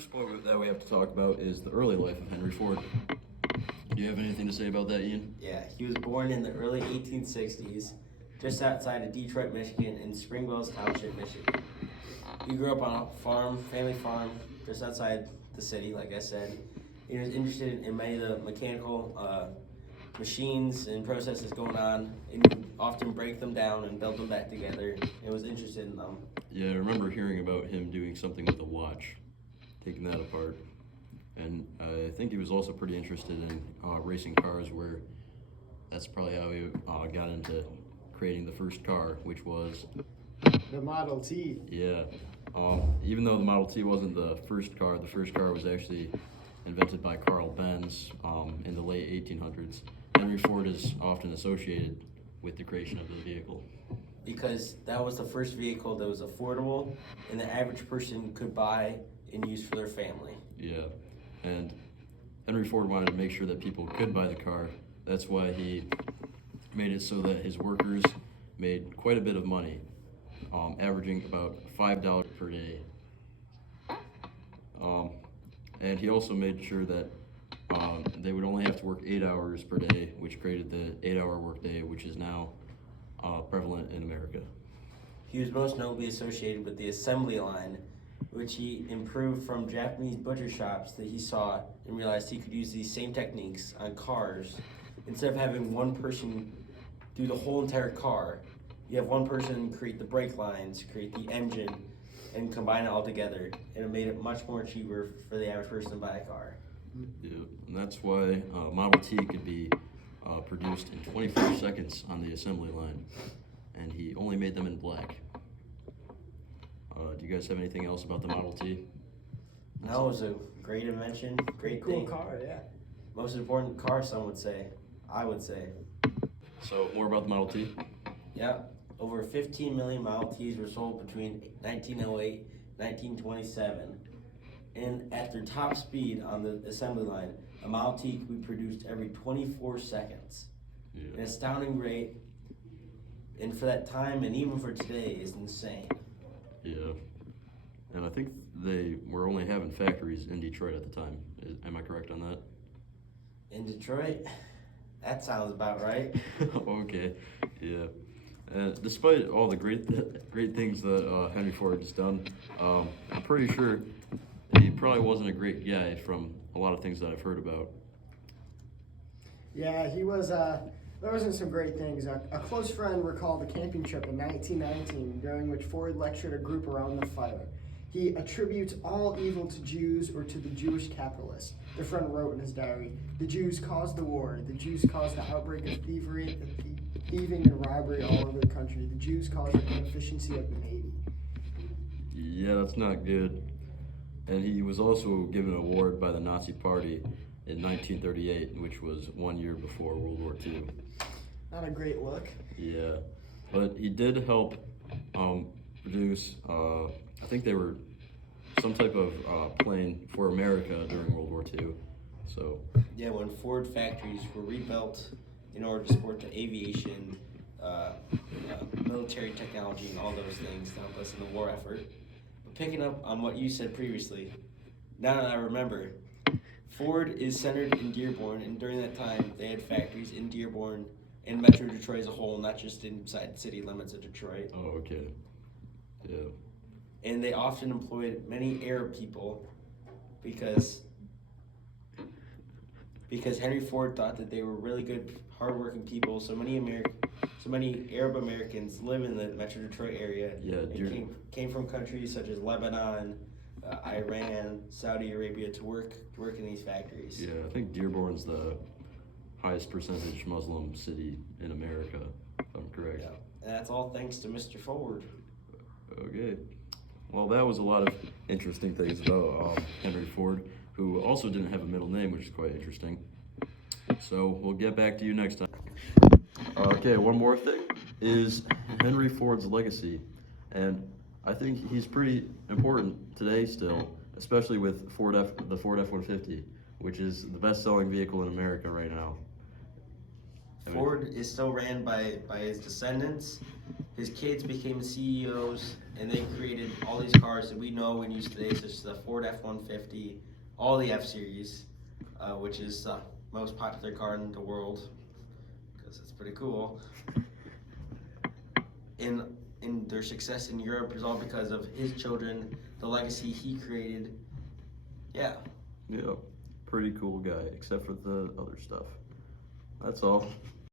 first point that we have to talk about is the early life of Henry Ford. Do you have anything to say about that, Ian? Yeah, he was born in the early 1860s, just outside of Detroit, Michigan, in Springwells Township, Michigan. He grew up on a family farm, just outside the city, like I said. He was interested in many of the mechanical machines and processes going on, and would often break them down and build them back together, and was interested in them. Yeah, I remember hearing about him doing something with a watch, taking that apart. And I think he was also pretty interested in racing cars, where that's probably how he got into creating the first car, which was The Model T. Yeah. Even though the Model T wasn't the first car was actually invented by Carl Benz in the late 1800s. Henry Ford is often associated with the creation of the vehicle. Because that was the first vehicle that was affordable and the average person could buy and use for their family. Yeah. And Henry Ford wanted to make sure that people could buy the car. That's why he made it so that his workers made quite a bit of money, averaging about $5 per day. And he also made sure that they would only have to work 8 hours per day, which created the 8-hour workday, which is now prevalent in America. He was most notably associated with the assembly line, which he improved from Japanese butcher shops that he saw and realized he could use these same techniques on cars. Instead of having one person do the whole entire car, you have one person create the brake lines, create the engine, and combine it all together. And it made it much more cheaper for the average person to buy a car. Yeah, and that's why Model T could be produced in 24 seconds on the assembly line, and he only made them in black. Do you guys have anything else about the Model T? That was a great invention, great Cool thing. car, yeah. Most important car, some would say. I would say. So, more about the Model T? Yeah, over 15 million Model Ts were sold between 1908 and 1927. And at their top speed on the assembly line, a Model T could be produced every 24 seconds. Yeah. An astounding rate, and for that time and even for today, is insane. Yeah. And I think they were only having factories in Detroit at the time. Am I correct on that? In Detroit, that sounds about right. Okay, yeah. Despite all the great things that Henry Ford has done, I'm pretty sure he probably wasn't a great guy from a lot of things that I've heard about. Yeah, he was, there wasn't some great things. A close friend recalled a camping trip in 1919 during which Ford lectured a group around the fire. He attributes all evil to Jews or to the Jewish capitalists. The friend wrote in his diary, "The Jews caused the war. The Jews caused the outbreak of thieving and robbery all over the country. The Jews caused the inefficiency of the Navy." Yeah, that's not good. And he was also given an award by the Nazi Party in 1938, which was 1 year before World War II. Not a great look. Yeah, but he did help produce, I think they were some type of plane for America during World War II. So, Yeah, when Ford factories were rebuilt in order to support the aviation, military technology, and all those things to help us in the war effort. But picking up on what you said previously, now that I remember, Ford is centered in Dearborn, and during that time, they had factories in Dearborn and Metro Detroit as a whole, not just inside city limits of Detroit. oh, okay. Yeah. And they often employed many Arab people because Henry Ford thought that they were really good, hardworking people. So many Arab Americans live in the Metro Detroit area. Yeah, and came from countries such as Lebanon, Iran, Saudi Arabia to work in these factories. Yeah, I think Dearborn's the highest percentage Muslim city in America, if I'm correct. Yeah. And that's all thanks to Mr. Ford. Okay. Well, that was a lot of interesting things about Henry Ford, who also didn't have a middle name, which is quite interesting. So we'll get back to you next time. Okay, one more thing is Henry Ford's legacy. And I think he's pretty important today still, especially with the Ford F-150, which is the best-selling vehicle in America right now. Ford is still ran by his descendants. His kids became CEOs, and they created all these cars that we know and use today, such as the Ford F-150, all the F-Series, which is the most popular car in the world, because it's pretty cool. In their success in Europe is all because of his children, the legacy he created. Yeah. Yeah, pretty cool guy, except for the other stuff. That's all.